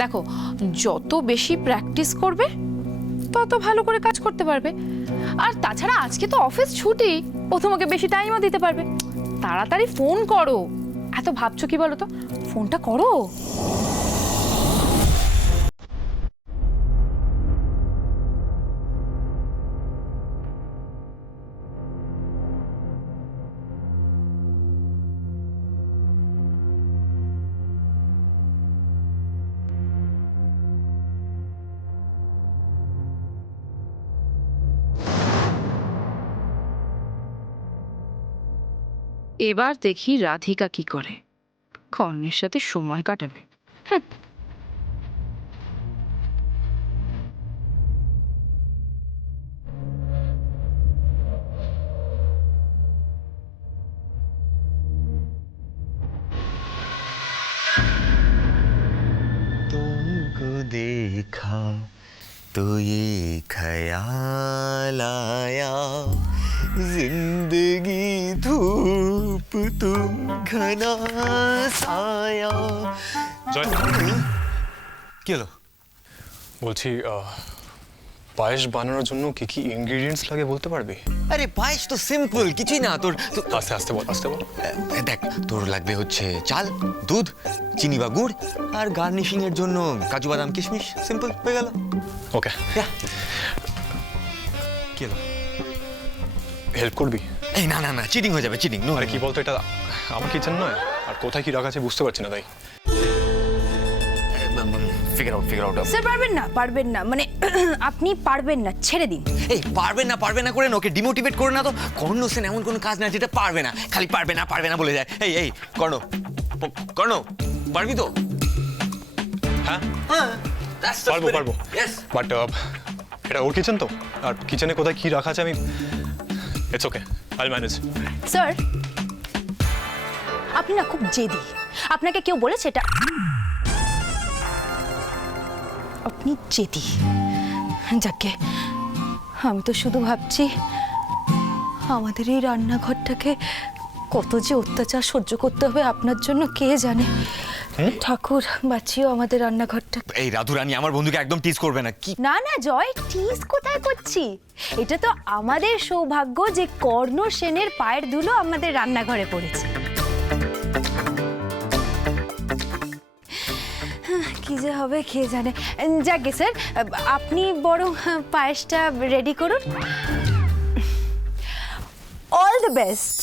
দেখো, যত বেশি প্র্যাকটিস করবে তত ভালো করে কাজ করতে পারবে। আর তাছাড়া আজকে তো অফিস ছুটি, ও তোমাকে বেশি টাইমও দিতে পারবে। তাড়াতাড়ি ফোন করো, এত ভাবছো কি বলো তো, ফোনটা করো। এবার দেখি রাধিকা কি করে, কর্ণের সাথে সময় কাটাবে। तुमको देखा तो ये ख्याल आया, जिंदगी धूप तुम घना साया। জয়, কি হলো? বলছি পায়েস বানানোর জন্য কি কি ইনগ্রেডিয়েন্টস লাগে বলতে পারবি? আরে পায়েস তো সিম্পল, কিছুই না। তোর আস্তে আস্তে বল, আস্তে বল। দেখ, তোর লাগবে হচ্ছে চাল, দুধ, চিনি বা গুড়, আর গার্নিশিং এর জন্য কাজু বাদাম কিশমিশ। সিম্পল হয়ে গেল। ওকে, কি হলো? হেল্প করবি? এই না না না, চিটিং হয়ে যাবে, চিটিং। আরে কি বলতো, এটা আমার কিচেন নয়, আর কোথায় কি রাখা আছে বুঝতে পারছি না তাই। Figure out. স্যার পারবেন না মানে আপনি পারবেন না, ছেড়ে দিন। এই পারবে না করে না, ওকে ডিমোটিভেট করে না তো। কর্ণ সেন এমন কোনো কাজ না যেটা পারবে না, খালি পারবে না বলে যায়। এই কর্ণ, পারবি তো? হ্যাঁ পারবো। বাট এটা ওর কিচেন তো, আর কিচেনে কোথায় কি রাখা আছে আমি, it's okay, I will manage. Sir আপনি না খুব জেদি। আপনাকে কেউ বলেছে এটা? আপনি জেদি। যাকে আমি তো শুধু ভাবছি আমাদের এই রান্নাঘরটাকে কত যে অত্যাচার সহ্য করতে হবে আপনার জন্য কে জানে। ঠাকুর বাঁচিও আমাদের রান্নাঘরটা। এই রাধুরানী আমার বন্ধুকে একদম টিজ করবে না। কি না জয়, টিজ কোথায় করছি? এটা তো আমাদের সৌভাগ্য যে কর্ণ সেনের পায়ের ধুলো আমাদের রান্নাঘরে পড়েছে। কি যে হবে কে জানে। যাকে স্যার, আপনি বরং পায়েসটা রেডি করুন। All the best.